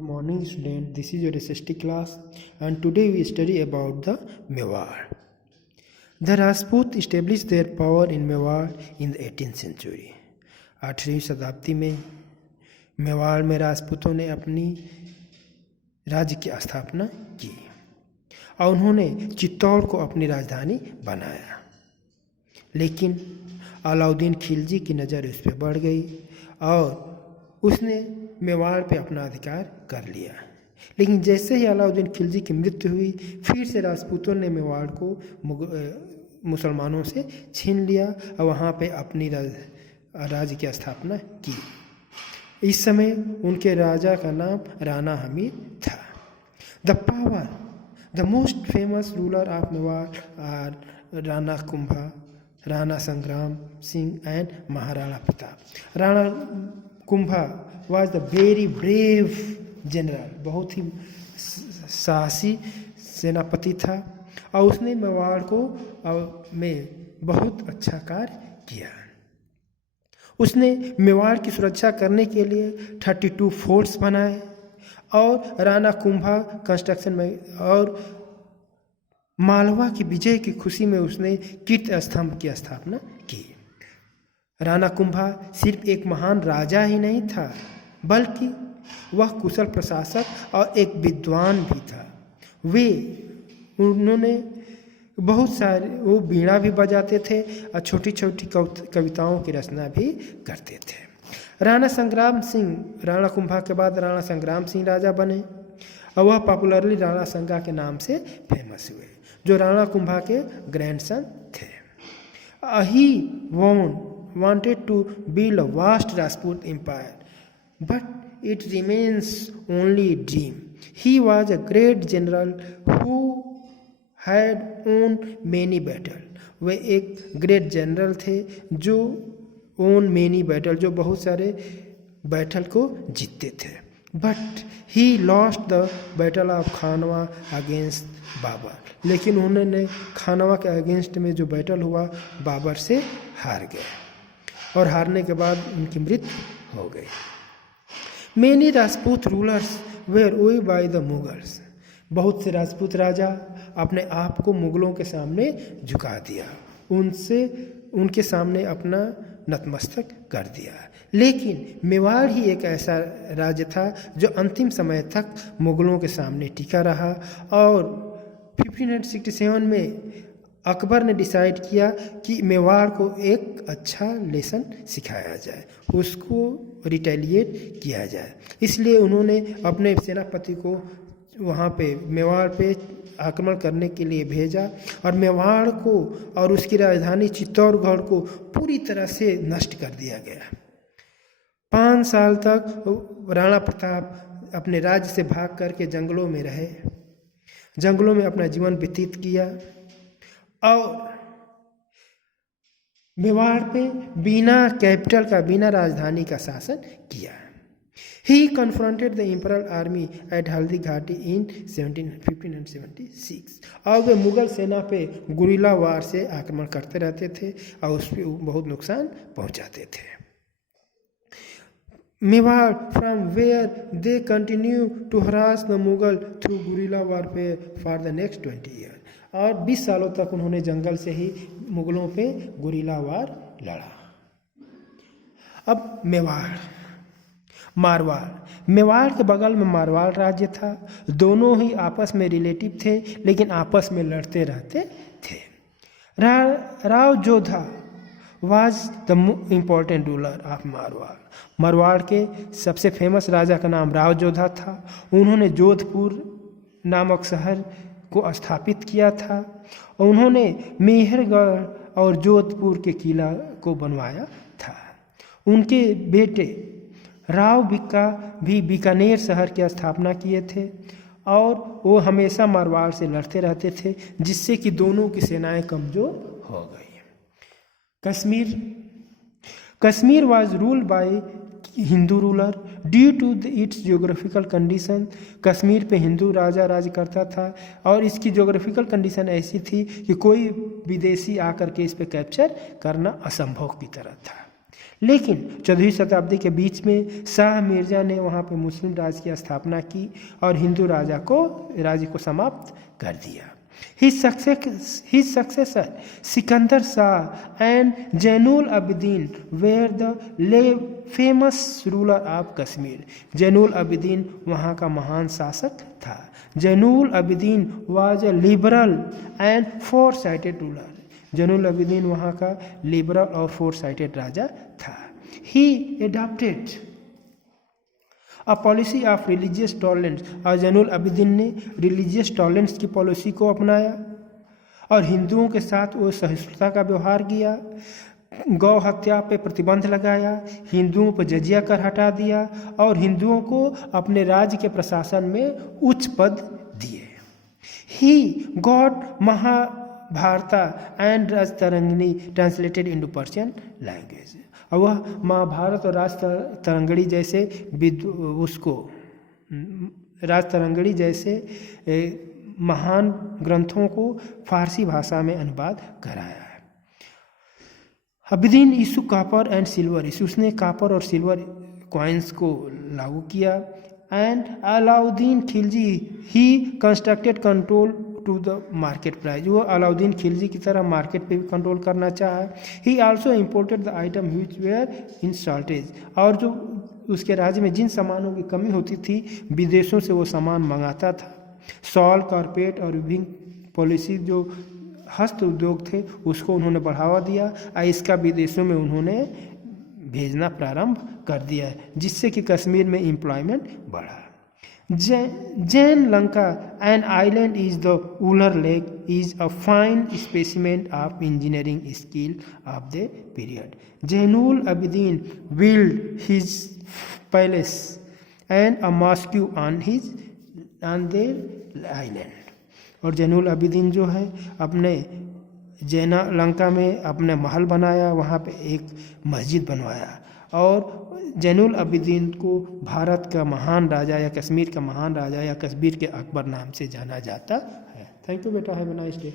Good morning student, this is your SST class and today we study about the Mewar. The Rajput established their power in Mewar in the 18th century. 8वीं शताब्दी में मेवाड़ में राजपूतों ने अपनी राज्य की स्थापना की और उन्होंने चित्तौड़ को अपनी राजधानी बनाया। लेकिन अलाउद्दीन खिलजी की नज़र उस पर बढ़ गई और उसने मेवाड़ पे अपना अधिकार कर लिया। लेकिन जैसे ही अलाउद्दीन खिलजी की मृत्यु हुई, फिर से राजपूतों ने मेवाड़ को मुसलमानों से छीन लिया और वहाँ पे अपनी राज्य की स्थापना की। इस समय उनके राजा का नाम राणा हमीद था। The most famous ruler of Mewar are Rana Kumbha, Rana Sangram Singh and Maharana Pratap. Rana Kumbha was the very brave general, बहुत ही साहसी सेनापति था और उसने मेवाड़ को में बहुत अच्छा कार्य किया। उसने मेवाड़ की सुरक्षा करने के लिए 32 फोर्ट्स बनाए और राणा कुंभा कंस्ट्रक्शन में और मालवा की विजय की खुशी में उसने कीर्ति स्तंभ की स्थापना की। राणा कुंभा सिर्फ एक महान राजा ही नहीं था, बल्कि वह कुशल प्रशासक और एक विद्वान भी था। उन्होंने बहुत सारे वो वीणा भी बजाते थे और छोटी छोटी कविताओं की रचना भी करते थे। राणा कुंभा के बाद राणा संग्राम सिंह राजा बने और वह पॉपुलरली राणा संगा के नाम से फेमस हुए, जो राणा कुंभा के ग्रैंडसन थे। ही wanted to build a vast Rajput empire, but it remains only a dream. He was a great general who had won many battles. वे एक ग्रेट जनरल थे जो जो बहुत सारे बैटल को जीतते थे। But he lost the battle of Khanwa against Babur, लेकिन उन्होंने खानवा के अगेंस्ट में जो बैटल हुआ बाबर से हार गए और हारने के बाद उनकी मृत्यु हो गई। Many राजपूत रूलर्स वेर ओए बाय द मुगल्स। बहुत से राजपूत राजा अपने आप को मुगलों के सामने झुका दिया, उनके सामने अपना नतमस्तक कर दिया। लेकिन मेवाड़ ही एक ऐसा राज्य था जो अंतिम समय तक मुगलों के सामने टिका रहा और 1567 में अकबर ने डिसाइड किया कि मेवाड़ को एक अच्छा लेसन सिखाया जाए, उसको रिटेलिएट किया जाए। इसलिए उन्होंने अपने सेनापति को वहाँ पे मेवाड़ पे आक्रमण करने के लिए भेजा और मेवाड़ को और उसकी राजधानी चित्तौड़गढ़ को पूरी तरह से नष्ट कर दिया गया। 5 साल तक राणा प्रताप अपने राज्य से भाग करके जंगलों में रहे, जंगलों में अपना जीवन व्यतीत किया और मेवाड़ पे बिना कैपिटल का, बिना राजधानी का शासन किया। He confronted the imperial army at Haldi Ghati in 1576 और वे मुगल सेना पे गुरिल्ला वार से आक्रमण करते रहते थे और उस पर बहुत नुकसान पहुंचाते थे। Mewar from where they continue to harass the Mughal through guerrilla warfare for the next 20 years। और 20 सालों तक उन्होंने जंगल से ही मुगलों पे गुरिल्ला वार लड़ा। अब मेवाड़ के बगल में मारवाड़ राज्य था। दोनों ही आपस में रिलेटिव थे, लेकिन आपस में लड़ते रहते थे। Rao Jodha was the important ruler of Marwar के सबसे फेमस राजा का नाम राव जोधा था। उन्होंने जोधपुर नामक शहर को स्थापित किया था और उन्होंने मेहरगढ़ और जोधपुर के किला को बनवाया था। उनके बेटे राव बिक्का भी बीकानेर शहर की स्थापना किए थे और वो हमेशा मारवाड़ से लड़ते रहते थे, जिससे कि दोनों की सेनाएं कमजोर हो गई। Kashmir was ruled by Hindu ruler due to its geographical condition. Kashmir पे हिंदू राजा राज करता था और इसकी जियोग्राफिकल कंडीशन ऐसी थी कि कोई विदेशी आकर के इस पे कैप्चर करना असंभव की तरह था। लेकिन 14वीं शताब्दी के बीच में शाह मिर्जा ने वहाँ पे मुस्लिम राज की स्थापना की और हिंदू राज्य को समाप्त कर दिया। His successor Sikandar Shah and Zainul Abidin were the famous ruler of Kashmir. Zainul Abidin वहाँ का महान शासक था। Zainul Abidin was a liberal and foresighted ruler. Zainul Abidin वहाँ का लिबरल और फोरसाइटेड राजा था। He adopted a policy of religious tolerance, और जैनुल अबिदीन ने रिलीजियस टॉलरेंस की पॉलिसी को अपनाया और हिंदुओं के साथ वो सहिष्णुता का व्यवहार किया। गौ हत्या पे प्रतिबंध लगाया, हिंदुओं पर जजिया कर हटा दिया और हिंदुओं को अपने राज्य के प्रशासन में उच्च पद दिए। He got Mahabharata and Rajatarangini translated into Persian language, और वह महाभारत और राजतरंगिणी जैसे महान ग्रंथों को फारसी भाषा में अनुवाद कराया है। Abidin issue copper and silver issue, उसने कॉपर और सिल्वर कॉइन्स को लागू किया। And Alauddin Khilji he constructed control to the market price, वो अलाउद्दीन खिलजी की तरह मार्केट पे भी कंट्रोल करना चाहा। He also imported the item which were in shortage, और जो उसके राज्य में जिन सामानों की कमी होती थी विदेशों से वो सामान मंगाता था। सॉल, कारपेट और विभिन्न पॉलिसी जो हस्त उद्योग थे उसको उन्होंने बढ़ावा दिया और इसका विदेशों में उन्होंने भेजना प्रारंभ कर दिया, जिससे कि कश्मीर में एम्प्लॉयमेंट बढ़ा। Jain Lanka, an island is the Uller Lake, is a fine specimen of engineering skill of the period. Zainul Abidin built his palace and a mosque on their island. और जैनुल अबिदीन जो है अपने जैना लंका में अपने महल बनाया, वहाँ पे एक मस्जिद बनवाया और जैनुल अबिदीन को भारत का महान राजा या कश्मीर का महान राजा या कश्मीर के अकबर नाम से जाना जाता है। थैंक यू बेटा, हैव अ नाइस डे।